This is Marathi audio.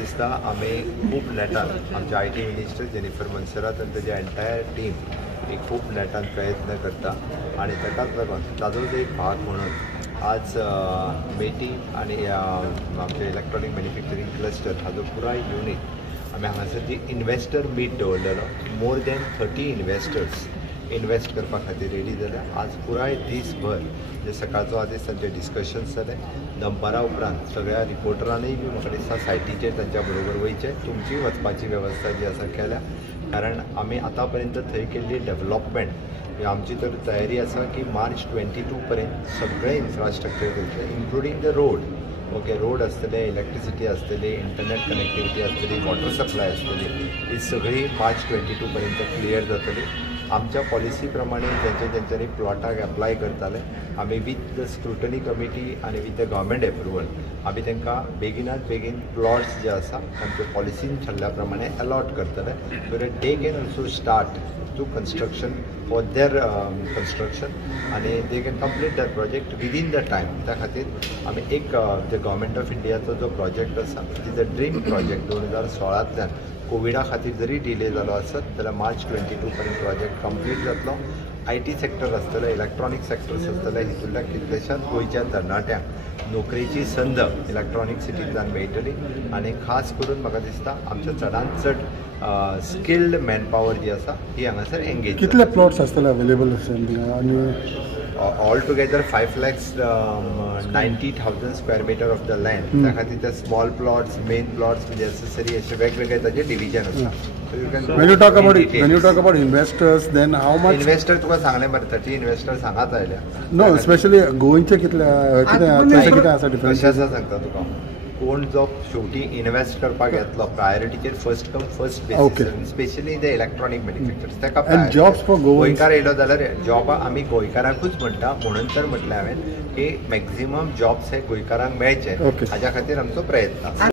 दिसता आमी खूब नेटान आमचे IT मिनिस्टर जेनिफर मोन्सेरात आनी तेजे एंटायर टीम एक खूब नेटान प्रयत्न करता आणि ताकाच लागून ताजोच एक भाग म्हणून आज मेटी आणि आमचे इलेक्ट्रॉनिक मॅन्युफॅक्चरिंग क्लस्टर हाजो पुराय युनिट आमी हांगासर जी इन्वेस्टर मीट दवरलेलो मोर दॅन 30 इन्वेस्टर्स इन्वेस्ट करपा खातीर रेडी जाल्या। आज पुराय दीसभर जे सकाळचो आदीस तांचे डिस्कशन्स जाले। दनपारा उपरांत सगळ्या रिपोर्टरांनीय बी म्हाका दिसता सायटीचेर तांच्या बरोबर वयचे तुमची वचपाची वेवस्था जी आसा केल्या कारण आमी आतां पर्यंत थंय केल्ली डेव्हलपमेंट आमची तर तयारी आसा की मार्च 22 पर्यंत सगळें इन्फ्रास्ट्रक्चर करतले including the road okay road आसतले इलेक्ट्रिसिटी आसतली इंटरनेट कनेक्टिविटी आसतली वॉटर सप्लाय आसतली ही सगळी मार्च 22 पर्यंत क्लियर जातली। आमच्या पॉलिसी प्रमाणे ज्यांच्यांनी प्लॉटाक एप्लाय करताले आमी वीथ द स्क्रुटनी कमिटी आनी वीथ द गव्हर्मेंट एप्रुवल आमी तांकां बेगिनात बेगीन प्लॉट्स जे आसा आमचे पॉलिसीन ठरल्या प्रमाणे अलॉट करतले so that they can also start to construction for their construction आनी they can complete that project within the time त्या खातीर आमी एक द गव्हर्मेंट ऑफ इंडियाचो जो प्रोजेक्ट आसा it is a dream project 2016 कोविडा खातीर जरी डिले जालो आसत जाल्यार मार्च 22 पर्यंत प्रोजेक्ट कंप्लीट जातलो। IT सेक्टर आसतले इलेक्ट्रॉनिक सेक्टर्स आसतले हितूंतल्या कितलेशाच गोंयच्या तरणाट्यांक नोकरेची संद इलेक्ट्रॉनिक सिटींतल्यान मेळटली आनी खास करून म्हाका दिसता आमच्या चडांत चड स्किल्ड मॅनपावर जी आसा ही हांगासर एंगेज कितले प्लॉट्स आसतले अवेलेबल आनी all together 5,90,000 square metre of the land त्या खातीर ते स्मॉल प्लॉट्स मेन प्लॉट्स म्हणजे असेसरी असे वेगवेगळे ताजे डिविजन आसा। when you talk about investors then how much investor तुका सांगले मरे 30 इन्वेस्टर सांगात आयल्या no especially गोंयचे कितले आसा डिफरन्स कशाचा सांगता तुका कोण जो शेवटी इन्वेस्ट करपाक येतलो प्रायोरिटीचेर first come first basis specially the electronic manufactures ताका जॉब्स फॉर गोंयकार येयलो जाल्यार जॉब आमी गोंयकारांकूच म्हणटा म्हणून तर म्हटलें हांवें की मॅक्झिमम जॉब्स हे गोंयकारांक मेळचे हाच्या खातीर आमचो प्रयत्न आसा।